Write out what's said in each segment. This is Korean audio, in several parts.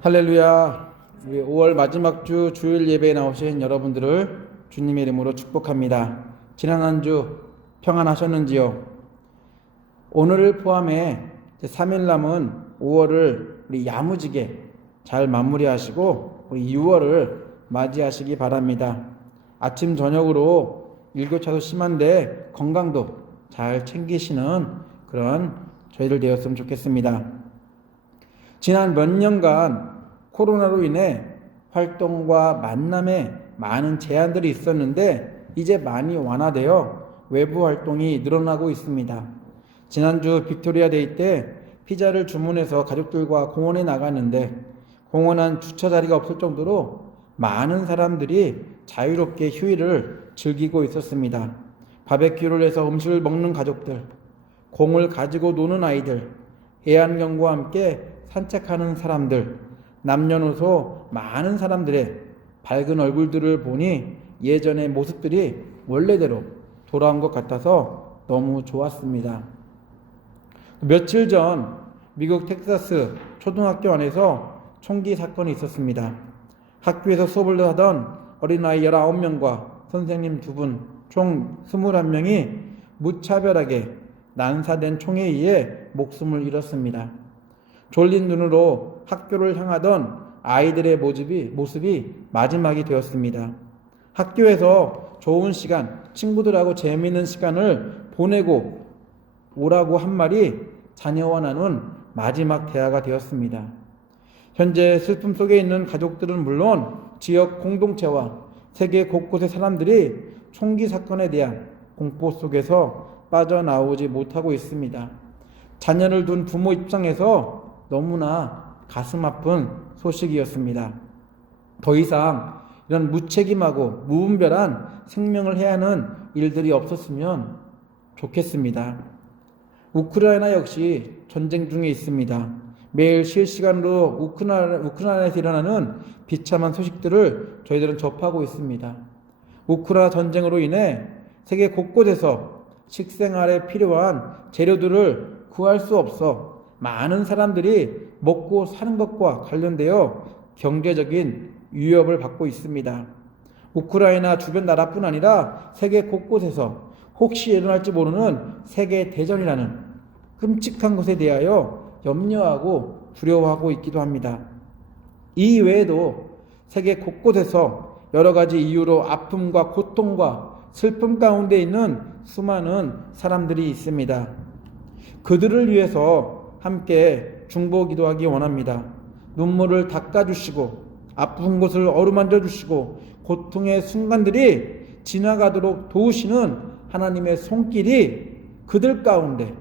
할렐루야. 우리 5월 마지막 주 주일 예배에 나오신 여러분들을 주님의 이름으로 축복합니다. 지난 한 주 평안하셨는지요? 오늘을 포함해 3일 남은 5월을 우리 야무지게 잘 마무리하시고 우리 6월을 맞이하시기 바랍니다. 아침 저녁으로 일교차도 심한데 건강도 잘 챙기시는 그런 저희들 되었으면 좋겠습니다. 지난 몇 년간 코로나로 인해 활동과 만남에 많은 제한들이 있었는데 이제 많이 완화되어 외부 활동이 늘어나고 있습니다. 지난주 빅토리아 데이 때 피자를 주문해서 가족들과 공원에 나갔는데 공원 안 주차 자리가 없을 정도로 많은 사람들이 자유롭게 휴일을 즐기고 있었습니다. 바베큐를 해서 음식을 먹는 가족들, 공을 가지고 노는 아이들, 애완견과 함께 산책하는 사람들, 남녀노소 많은 사람들의 밝은 얼굴들을 보니 예전의 모습들이 원래대로 돌아온 것 같아서 너무 좋았습니다. 며칠 전 미국 텍사스 초등학교 안에서 총기 사건이 있었습니다. 학교에서 수업을 하던 어린아이 19명과 선생님 2분, 총 21명이 무차별하게 난사된 총에 의해 목숨을 잃었습니다. 졸린 눈으로 학교를 향하던 아이들의 모습이 마지막이 되었습니다. 학교에서 좋은 시간, 친구들하고 재미있는 시간을 보내고 오라고 한 말이 자녀와 나눈 마지막 대화가 되었습니다. 현재 슬픔 속에 있는 가족들은 물론 지역 공동체와 세계 곳곳의 사람들이 총기 사건에 대한 공포 속에서 빠져나오지 못하고 있습니다. 자녀를 둔 부모 입장에서 너무나 가슴 아픈 소식이었습니다. 더 이상 이런 무책임하고 무분별한 생명을 해야 하는 일들이 없었으면 좋겠습니다. 우크라이나 역시 전쟁 중에 있습니다. 매일 실시간으로 우크라이나에서 일어나는 비참한 소식들을 저희들은 접하고 있습니다. 우크라이나 전쟁으로 인해 세계 곳곳에서 식생활에 필요한 재료들을 구할 수 없어 많은 사람들이 먹고 사는 것과 관련되어 경제적인 위협을 받고 있습니다. 우크라이나 주변 나라뿐 아니라 세계 곳곳에서 혹시 일어날지 모르는 세계 대전이라는 끔찍한 것에 대하여 염려하고 두려워하고 있기도 합니다. 이 외에도 세계 곳곳에서 여러 가지 이유로 아픔과 고통과 슬픔 가운데 있는 수많은 사람들이 있습니다. 그들을 위해서 함께 중보 기도하기 원합니다. 눈물을 닦아주시고 아픈 곳을 어루만져 주시고 고통의 순간들이 지나가도록 도우시는 하나님의 손길이 그들 가운데,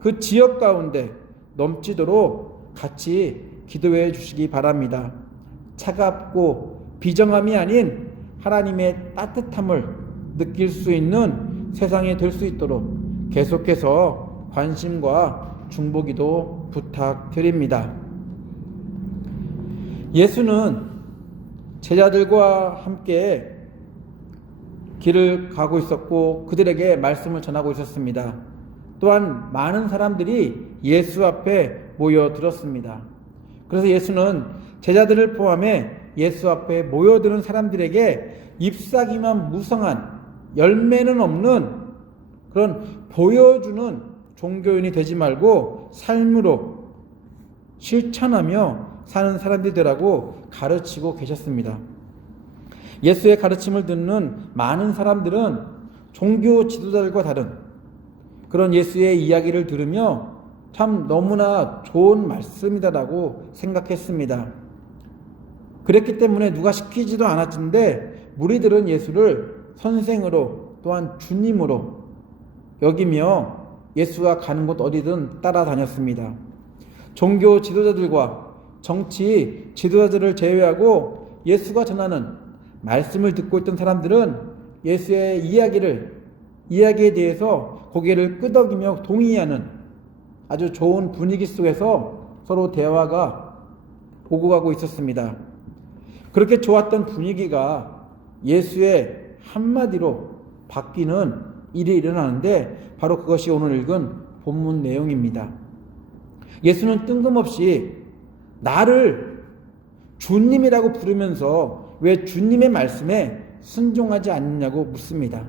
그 지역 가운데 넘치도록 같이 기도해 주시기 바랍니다. 차갑고 비정함이 아닌 하나님의 따뜻함을 느낄 수 있는 세상이 될 수 있도록 계속해서 관심과 중보기도 부탁드립니다. 예수는 제자들과 함께 길을 가고 있었고 그들에게 말씀을 전하고 있었습니다. 또한 많은 사람들이 예수 앞에 모여들었습니다. 그래서 예수는 제자들을 포함해 예수 앞에 모여드는 사람들에게 잎사귀만 무성한 열매는 없는 그런 보여주는 종교인이 되지 말고 삶으로 실천하며 사는 사람들이 되라고 가르치고 계셨습니다. 예수의 가르침을 듣는 많은 사람들은 종교 지도자들과 다른 그런 예수의 이야기를 들으며 참 너무나 좋은 말씀이다라고 생각했습니다. 그랬기 때문에 누가 시키지도 않았는데 무리들은 예수를 선생으로 또한 주님으로 여기며 예수가 가는 곳 어디든 따라다녔습니다. 종교 지도자들과 정치 지도자들을 제외하고 예수가 전하는 말씀을 듣고 있던 사람들은 예수의 이야기에 대해서 고개를 끄덕이며 동의하는 아주 좋은 분위기 속에서 서로 대화가 오고 가고 있었습니다. 그렇게 좋았던 분위기가 예수의 한마디로 바뀌는 일이 일어나는데 바로 그것이 오늘 읽은 본문 내용입니다. 예수는 뜬금없이 나를 주님이라고 부르면서 왜 주님의 말씀에 순종하지 않느냐고 묻습니다.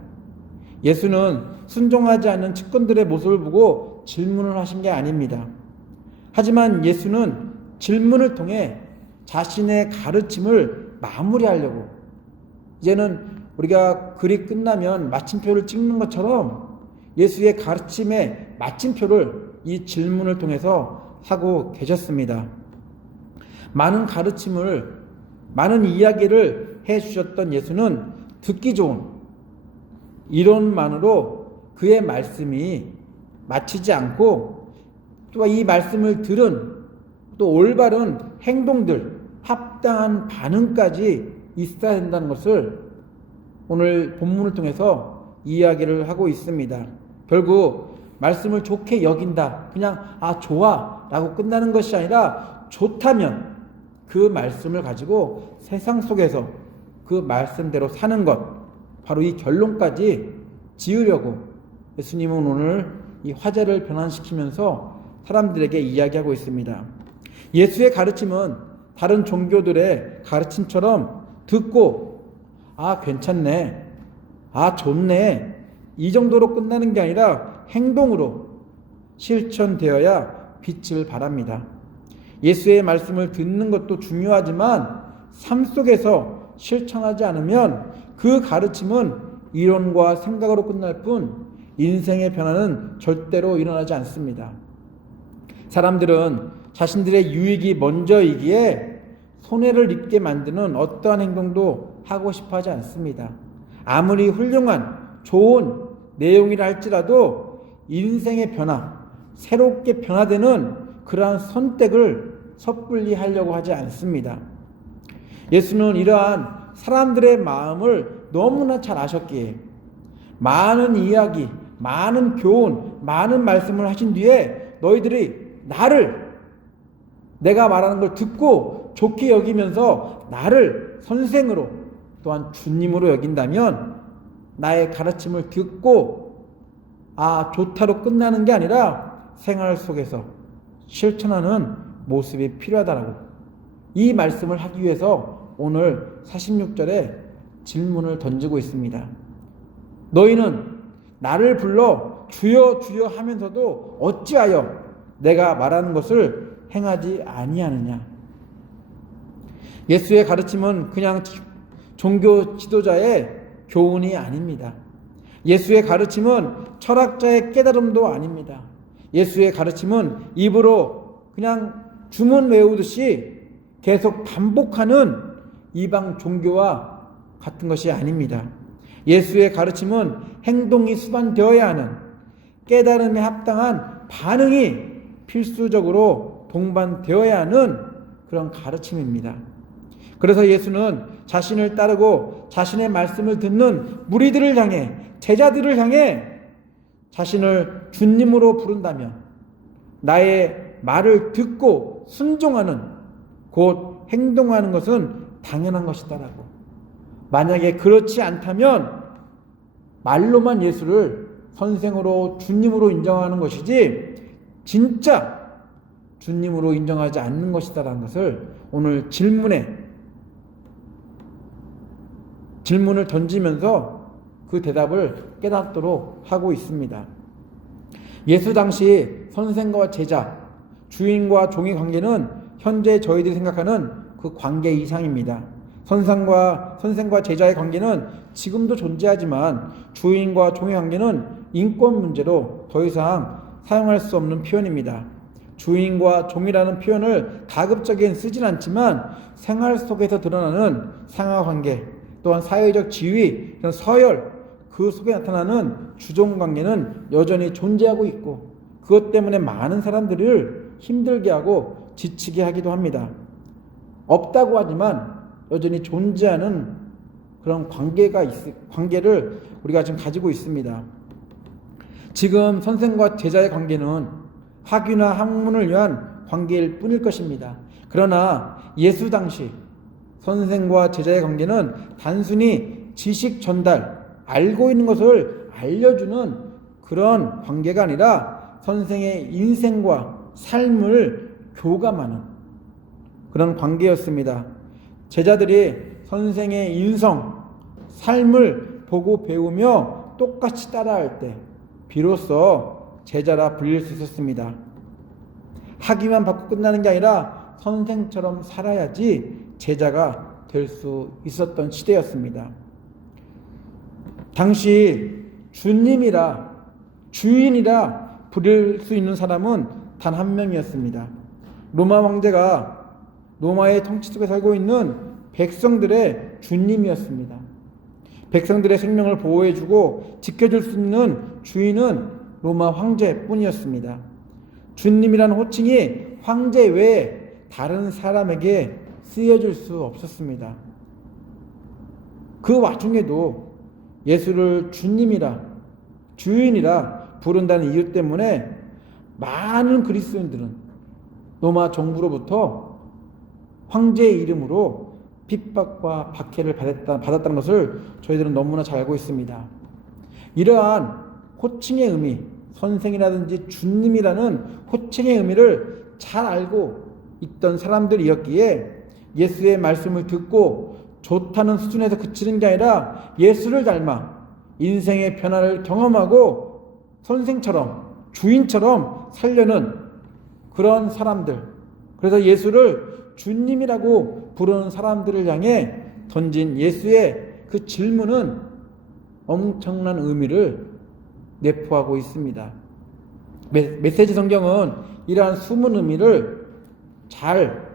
예수는 순종하지 않는 측근들의 모습을 보고 질문을 하신 게 아닙니다. 하지만 예수는 질문을 통해 자신의 가르침을 마무리하려고, 이제는 우리가 글이 끝나면 마침표를 찍는 것처럼 예수의 가르침의 마침표를 이 질문을 통해서 하고 계셨습니다. 많은 가르침을, 많은 이야기를 해주셨던 예수는 듣기 좋은 이론만으로 그의 말씀이 마치지 않고, 또 이 말씀을 들은 또 올바른 행동들, 합당한 반응까지 있어야 된다는 것을 오늘 본문을 통해서 이야기를 하고 있습니다. 결국 말씀을 좋게 여긴다, 그냥 좋아 라고 끝나는 것이 아니라 좋다면 그 말씀을 가지고 세상 속에서 그 말씀대로 사는 것, 바로 이 결론까지 지으려고 예수님은 오늘 이 화제를 변환시키면서 사람들에게 이야기하고 있습니다. 예수의 가르침은 다른 종교들의 가르침처럼 듣고 괜찮네, 좋네, 이 정도로 끝나는 게 아니라 행동으로 실천되어야 빛을 발합니다. 예수의 말씀을 듣는 것도 중요하지만 삶 속에서 실천하지 않으면 그 가르침은 이론과 생각으로 끝날 뿐 인생의 변화는 절대로 일어나지 않습니다. 사람들은 자신들의 유익이 먼저이기에 손해를 입게 만드는 어떠한 행동도 하고 싶어 하지 않습니다. 아무리 훌륭한 좋은 내용이라 할지라도 인생의 변화, 새롭게 변화되는 그러한 선택을 섣불리 하려고 하지 않습니다. 예수는 이러한 사람들의 마음을 너무나 잘 아셨기에 많은 이야기, 많은 교훈, 많은 말씀을 하신 뒤에 너희들이 내가 말하는 걸 듣고 좋게 여기면서 나를 선생으로, 또한 주님으로 여긴다면 나의 가르침을 듣고 좋다로 끝나는 게 아니라 생활 속에서 실천하는 모습이 필요하다라고, 이 말씀을 하기 위해서 오늘 46절에 질문을 던지고 있습니다. 너희는 나를 불러 주여 주여 하면서도 어찌하여 내가 말하는 것을 행하지 아니하느냐. 예수의 가르침은 그냥 종교 지도자의 교훈이 아닙니다. 예수의 가르침은 철학자의 깨달음도 아닙니다. 예수의 가르침은 입으로 그냥 주문 외우듯이 계속 반복하는 이방 종교와 같은 것이 아닙니다. 예수의 가르침은 행동이 수반되어야 하는, 깨달음에 합당한 반응이 필수적으로 동반되어야 하는 그런 가르침입니다. 그래서 예수는 자신을 따르고 자신의 말씀을 듣는 무리들을 향해, 제자들을 향해 자신을 주님으로 부른다면 나의 말을 듣고 순종하는, 곧 행동하는 것은 당연한 것이다라고. 만약에 그렇지 않다면 말로만 예수를 선생으로, 주님으로 인정하는 것이지 진짜 주님으로 인정하지 않는 것이다라는 것을 오늘 질문을 던지면서 그 대답을 깨닫도록 하고 있습니다. 예수 당시 선생과 제자, 주인과 종의 관계는 현재 저희들이 생각하는 그 관계 이상입니다. 선생과 제자의 관계는 지금도 존재하지만 주인과 종의 관계는 인권 문제로 더 이상 사용할 수 없는 표현입니다. 주인과 종이라는 표현을 가급적인 쓰진 않지만 생활 속에서 드러나는 상하관계, 또한 사회적 지위, 서열, 그 속에 나타나는 주종관계는 여전히 존재하고 있고, 그것 때문에 많은 사람들을 힘들게 하고 지치게 하기도 합니다. 없다고 하지만 여전히 존재하는 그런 관계를 우리가 지금 가지고 있습니다. 지금 선생과 제자의 관계는 학위나 학문을 위한 관계일 뿐일 것입니다. 그러나 예수 당시 선생과 제자의 관계는 단순히 지식 전달, 알고 있는 것을 알려주는 그런 관계가 아니라 선생의 인생과 삶을 교감하는 그런 관계였습니다. 제자들이 선생의 인성, 삶을 보고 배우며 똑같이 따라할 때 비로소 제자라 불릴 수 있었습니다. 학위만 받고 끝나는 게 아니라 선생처럼 살아야지 제자가 될 수 있었던 시대였습니다. 당시 주님이라, 주인이라 부릴 수 있는 사람은 단 한 명이었습니다. 로마 황제가 로마의 통치 속에 살고 있는 백성들의 주님이었습니다. 백성들의 생명을 보호해주고 지켜줄 수 있는 주인은 로마 황제뿐이었습니다. 주님이라는 호칭이 황제 외에 다른 사람에게 쓰여질 수 없었습니다. 그 와중에도 예수를 주님이라, 주인이라 부른다는 이유 때문에 많은 그리스도인들은 로마 정부로부터 황제의 이름으로 핍박과 박해를 받았다는 것을 저희들은 너무나 잘 알고 있습니다. 이러한 호칭의 의미, 선생이라든지 주님이라는 호칭의 의미를 잘 알고 있던 사람들이었기에 예수의 말씀을 듣고 좋다는 수준에서 그치는 게 아니라 예수를 닮아 인생의 변화를 경험하고 선생처럼, 주인처럼 살려는 그런 사람들, 그래서 예수를 주님이라고 부르는 사람들을 향해 던진 예수의 그 질문은 엄청난 의미를 내포하고 있습니다. 메시지 성경은 이러한 숨은 의미를 잘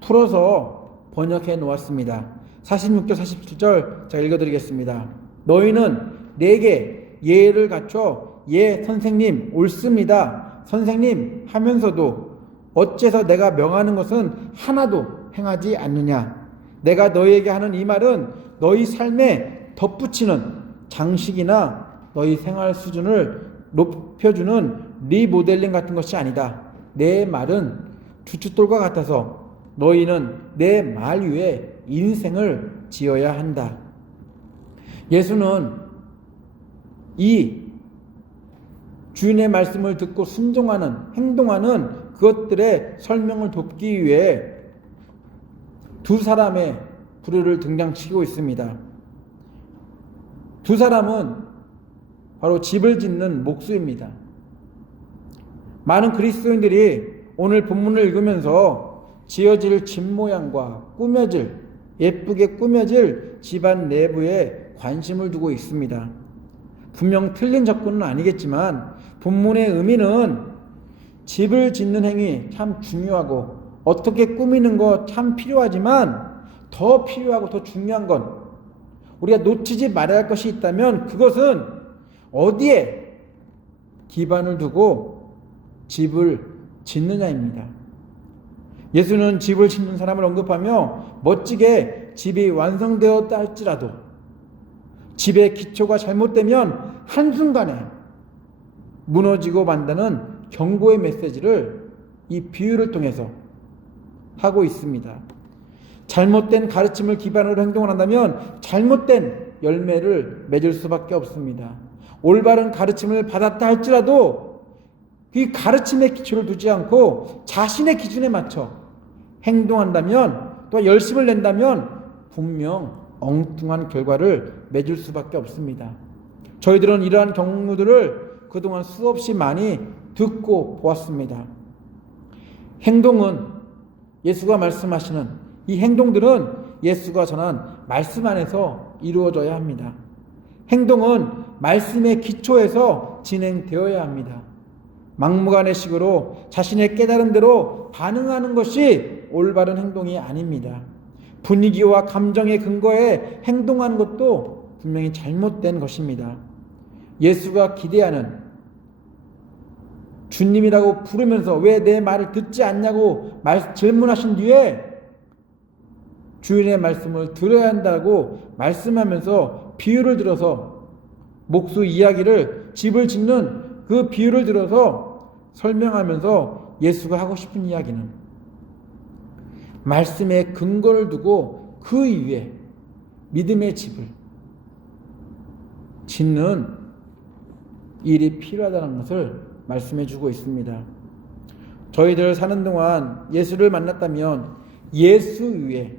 풀어서 번역해 놓았습니다. 46절 47절 제가 읽어드리겠습니다. 너희는 내게 예를 갖춰 예 선생님 옳습니다 선생님 하면서도 어째서 내가 명하는 것은 하나도 행하지 않느냐. 내가 너희에게 하는 이 말은 너희 삶에 덧붙이는 장식이나 너희 생활 수준을 높여주는 리모델링 같은 것이 아니다. 내 말은 주춧돌과 같아서 너희는 내 말 위에 인생을 지어야 한다. 예수는 이 주인의 말씀을 듣고 순종하는, 행동하는 그것들의 설명을 돕기 위해 두 사람의 부류를 등장시키고 있습니다. 두 사람은 바로 집을 짓는 목수입니다. 많은 그리스도인들이 오늘 본문을 읽으면서 지어질 집 모양과 예쁘게 꾸며질 집안 내부에 관심을 두고 있습니다. 분명 틀린 접근은 아니겠지만 본문의 의미는 집을 짓는 행위 참 중요하고 어떻게 꾸미는 거 참 필요하지만 더 필요하고 더 중요한 건 우리가 놓치지 말아야 할 것이 있다면 그것은 어디에 기반을 두고 집을 짓느냐입니다. 예수는 집을 짓는 사람을 언급하며 멋지게 집이 완성되었다 할지라도 집의 기초가 잘못되면 한순간에 무너지고 만다는 경고의 메시지를 이 비유를 통해서 하고 있습니다. 잘못된 가르침을 기반으로 행동을 한다면 잘못된 열매를 맺을 수밖에 없습니다. 올바른 가르침을 받았다 할지라도 이 가르침의 기초를 두지 않고 자신의 기준에 맞춰 행동한다면 또 열심을 낸다면 분명 엉뚱한 결과를 맺을 수밖에 없습니다. 저희들은 이러한 경우들을 그동안 수없이 많이 듣고 보았습니다. 행동은 예수가 말씀하시는 이 행동들은 예수가 전한 말씀 안에서 이루어져야 합니다. 행동은 말씀의 기초에서 진행되어야 합니다. 막무가내식으로 자신의 깨달음대로 반응하는 것이 올바른 행동이 아닙니다. 분위기와 감정의 근거에 행동하는 것도 분명히 잘못된 것입니다. 예수가 기대하는 주님이라고 부르면서 왜 내 말을 듣지 않냐고 질문하신 뒤에 주인의 말씀을 들어야 한다고 말씀하면서 비유를 들어서 목수 이야기를 집을 짓는 그 비유를 들어서 설명하면서 예수가 하고 싶은 이야기는 말씀의 근거를 두고 그 위에 믿음의 집을 짓는 일이 필요하다는 것을 말씀해 주고 있습니다. 저희들 사는 동안 예수를 만났다면 예수 위에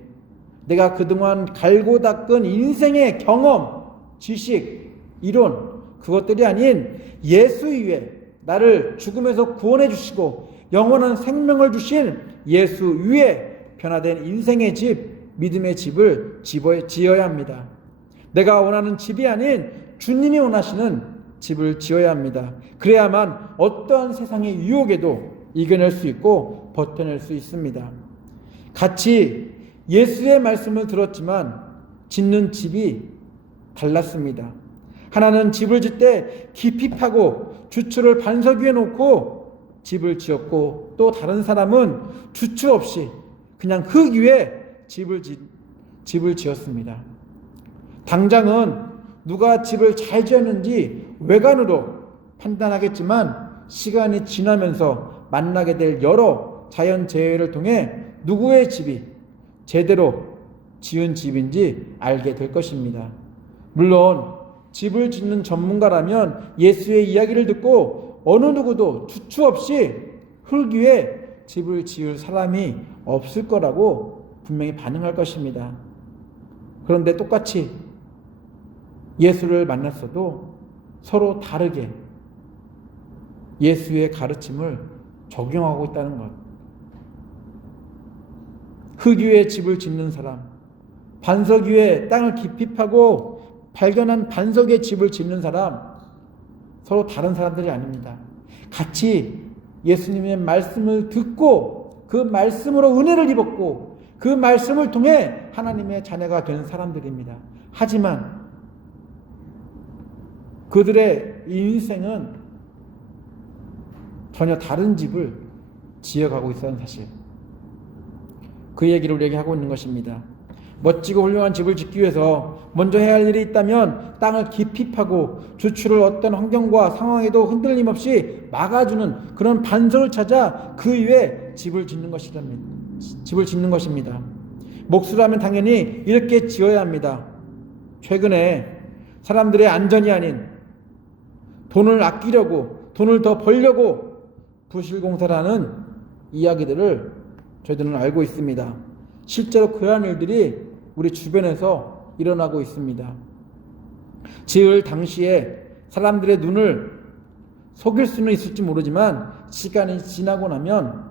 내가 그동안 갈고 닦은 인생의 경험, 지식, 이론, 그것들이 아닌 예수 위에 나를 죽음에서 구원해 주시고 영원한 생명을 주신 예수 위에 변화된 인생의 집, 믿음의 집을 지어야 합니다. 내가 원하는 집이 아닌 주님이 원하시는 집을 지어야 합니다. 그래야만 어떠한 세상의 유혹에도 이겨낼 수 있고 버텨낼 수 있습니다. 같이 예수의 말씀을 들었지만 짓는 집이 달랐습니다. 하나는 집을 짓되 깊이 파고 주추를 반석 위에 놓고 집을 지었고, 또 다른 사람은 주추 없이 그냥 흙 위에 집을 지었습니다. 당장은 누가 집을 잘 지었는지 외관으로 판단하겠지만 시간이 지나면서 만나게 될 여러 자연재해를 통해 누구의 집이 제대로 지은 집인지 알게 될 것입니다. 물론 집을 짓는 전문가라면 예수의 이야기를 듣고 어느 누구도 주추 없이 흙 위에 집을 지을 사람이 없을 거라고 분명히 반응할 것입니다. 그런데 똑같이 예수를 만났어도 서로 다르게 예수의 가르침을 적용하고 있다는 것. 흙 위에 집을 짓는 사람, 반석 위에 땅을 깊이 파고 발견한 반석에 집을 짓는 사람, 서로 다른 사람들이 아닙니다. 같이 예수님의 말씀을 듣고 그 말씀으로 은혜를 입었고 그 말씀을 통해 하나님의 자녀가 된 사람들입니다. 하지만 그들의 인생은 전혀 다른 집을 지어가고 있다는 사실, 그 얘기를 우리에게 하고 있는 것입니다. 멋지고 훌륭한 집을 짓기 위해서 먼저 해야 할 일이 있다면 땅을 깊이 파고 주추를 어떤 환경과 상황에도 흔들림 없이 막아주는 그런 반석을 찾아 그 위에 집을 짓는 것입니다. 목수라면 당연히 이렇게 지어야 합니다. 최근에 사람들의 안전이 아닌 돈을 아끼려고, 돈을 더 벌려고 부실공사를 하는 이야기들을 저희들은 알고 있습니다. 실제로 그러한 일들이 우리 주변에서 일어나고 있습니다. 지을 당시에 사람들의 눈을 속일 수는 있을지 모르지만 시간이 지나고 나면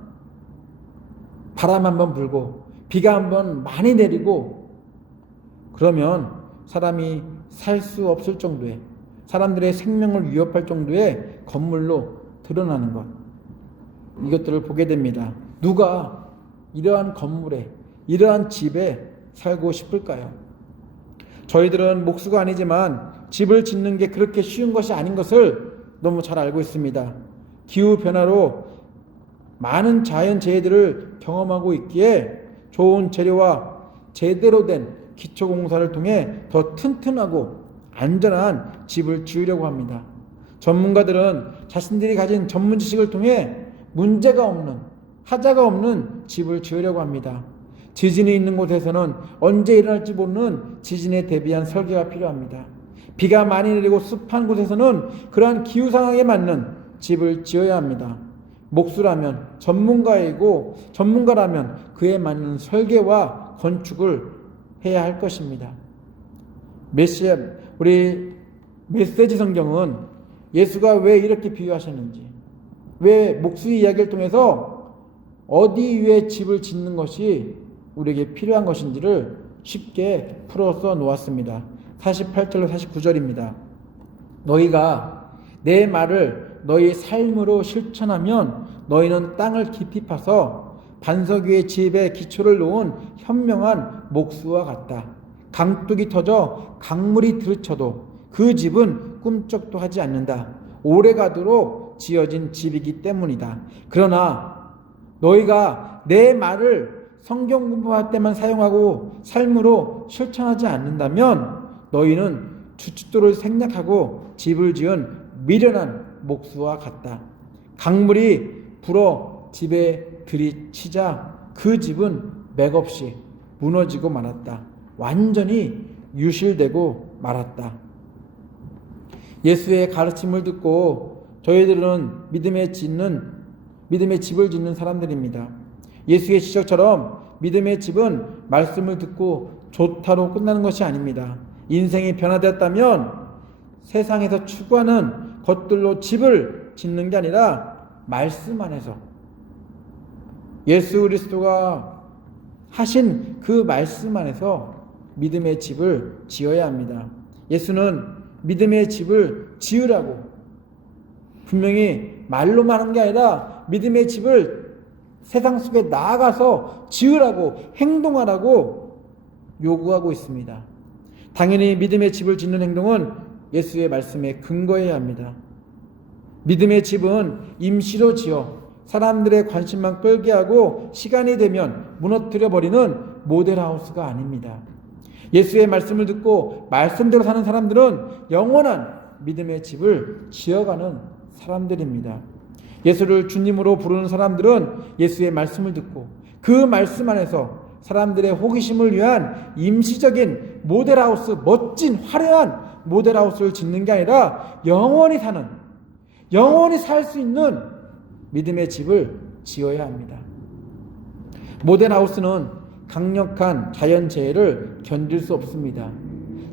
바람 한번 불고 비가 한번 많이 내리고 그러면 사람이 살 수 없을 정도의, 사람들의 생명을 위협할 정도의 건물로 드러나는 것, 이것들을 보게 됩니다. 누가 이러한 건물에, 이러한 집에 살고 싶을까요? 저희들은 목수가 아니지만 집을 짓는 게 그렇게 쉬운 것이 아닌 것을 너무 잘 알고 있습니다. 기후변화로 많은 자연재해들을 경험하고 있기에 좋은 재료와 제대로 된 기초공사를 통해 더 튼튼하고 안전한 집을 지으려고 합니다. 전문가들은 자신들이 가진 전문 지식을 통해 문제가 없는, 하자가 없는 집을 지으려고 합니다. 지진이 있는 곳에서는 언제 일어날지 모르는 지진에 대비한 설계가 필요합니다. 비가 많이 내리고 습한 곳에서는 그러한 기후 상황에 맞는 집을 지어야 합니다. 목수라면 전문가이고 전문가라면 그에 맞는 설계와 건축을 해야 할 것입니다. 우리 메시지 성경은 예수가 왜 이렇게 비유하셨는지, 왜 목수의 이야기를 통해서 어디 위에 집을 짓는 것이 우리에게 필요한 것인지를 쉽게 풀어서 놓았습니다. 48절로 49절입니다. 너희가 내 말을 너희 삶으로 실천하면 너희는 땅을 깊이 파서 반석 위에 집에 기초를 놓은 현명한 목수와 같다. 강둑이 터져 강물이 들이쳐도 그 집은 꿈쩍도 하지 않는다. 오래가도록 지어진 집이기 때문이다. 그러나 너희가 내 말을 성경 공부할 때만 사용하고 삶으로 실천하지 않는다면 너희는 주춧돌을 생략하고 집을 지은 미련한 목수와 같다. 강물이 불어 집에 들이치자 그 집은 맥없이 무너지고 말았다. 완전히 유실되고 말았다. 예수의 가르침을 듣고 저희들은 믿음의 집을 짓는 사람들입니다. 예수의 지적처럼 믿음의 집은 말씀을 듣고 좋다로 끝나는 것이 아닙니다. 인생이 변화되었다면 세상에서 추구하는 것들로 집을 짓는 게 아니라 말씀 안에서 예수 그리스도가 하신 그 말씀 안에서 믿음의 집을 지어야 합니다. 예수는 믿음의 집을 지으라고 분명히 말로만 하는 게 아니라 믿음의 집을 세상 속에 나아가서 지으라고 행동하라고 요구하고 있습니다. 당연히 믿음의 집을 짓는 행동은 예수의 말씀에 근거해야 합니다. 믿음의 집은 임시로 지어 사람들의 관심만 끌게 하고 시간이 되면 무너뜨려버리는 모델하우스가 아닙니다. 예수의 말씀을 듣고 말씀대로 사는 사람들은 영원한 믿음의 집을 지어가는 사람들입니다. 예수를 주님으로 부르는 사람들은 예수의 말씀을 듣고 그 말씀 안에서 사람들의 호기심을 위한 임시적인 모델하우스, 멋진 화려한 모델하우스를 짓는 게 아니라 영원히 사는, 영원히 살 수 있는 믿음의 집을 지어야 합니다. 모델하우스는 강력한 자연재해를 견딜 수 없습니다.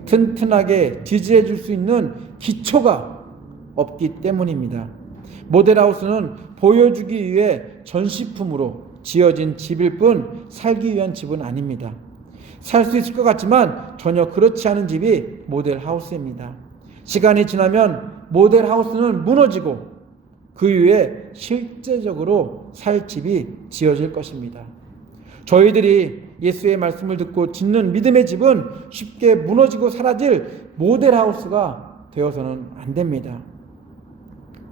튼튼하게 지지해 줄 수 있는 기초가 없기 때문입니다. 모델하우스는 보여주기 위해 전시품으로 지어진 집일 뿐 살기 위한 집은 아닙니다. 살 수 있을 것 같지만 전혀 그렇지 않은 집이 모델하우스입니다. 시간이 지나면 모델하우스는 무너지고 그 위에 실제적으로 살 집이 지어질 것입니다. 저희들이 예수의 말씀을 듣고 짓는 믿음의 집은 쉽게 무너지고 사라질 모델하우스가 되어서는 안 됩니다.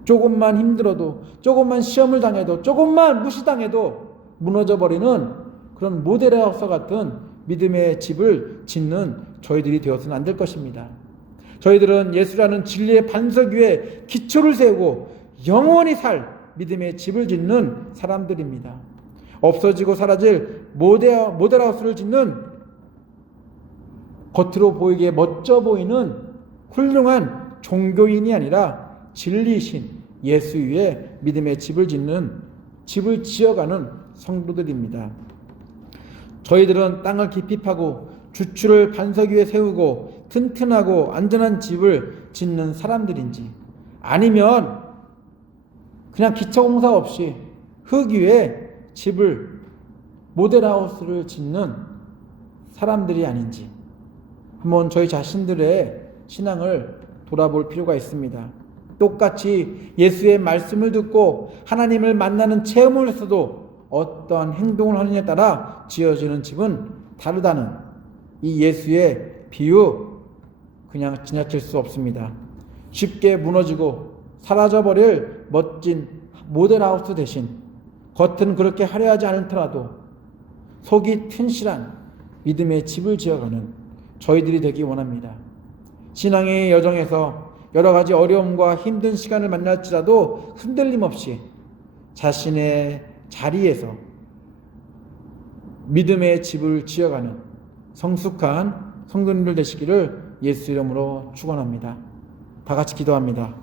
조금만 힘들어도, 조금만 시험을 당해도, 조금만 무시당해도 무너져버리는 그런 모델하우스 같은 믿음의 집을 짓는 저희들이 되어서는 안 될 것입니다. 저희들은 예수라는 진리의 반석 위에 기초를 세우고 영원히 살 믿음의 집을 짓는 사람들입니다. 없어지고 사라질 모델하우스를 짓는 겉으로 보이기에 멋져 보이는 훌륭한 종교인이 아니라 진리이신 예수 위에 믿음의 집을 짓는, 집을 지어가는 성도들입니다. 저희들은 땅을 깊이 파고 주추를 반석 위에 세우고 튼튼하고 안전한 집을 짓는 사람들인지, 아니면 그냥 기초공사 없이 흙 위에 집을, 모델하우스를 짓는 사람들이 아닌지 한번 저희 자신들의 신앙을 돌아볼 필요가 있습니다. 똑같이 예수의 말씀을 듣고 하나님을 만나는 체험을 했어도 어떠한 행동을 하느냐에 따라 지어지는 집은 다르다는 이 예수의 비유 그냥 지나칠 수 없습니다. 쉽게 무너지고 사라져버릴 멋진 모델하우스 대신 겉은 그렇게 화려하지 않더라도 속이 튼실한 믿음의 집을 지어가는 저희들이 되기 원합니다. 신앙의 여정에서 여러 가지 어려움과 힘든 시간을 만날지라도 흔들림 없이 자신의 자리에서 믿음의 집을 지어가는 성숙한 성도님들 되시기를 예수 이름으로 축원합니다. 다 같이 기도합니다.